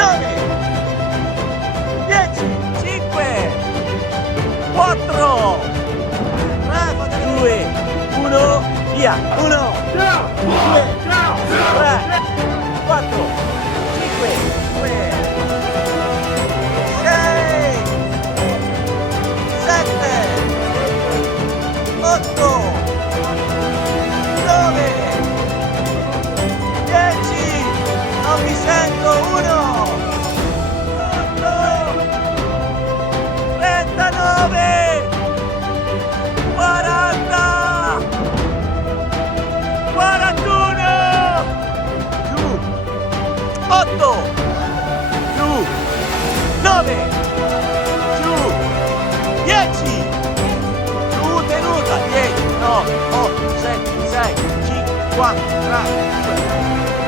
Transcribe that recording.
9, 10, 5, 4, 2, 1, via. 1, 2, 3, 4, 5, 6, 7, 8, 9, 10, non mi sento, 1, 8, 39, 40, 41, giù, 8, giù, 9, giù, 10, giù, tenuta, 10, 9, 8, 7, 6, 5, 4, 3, 2,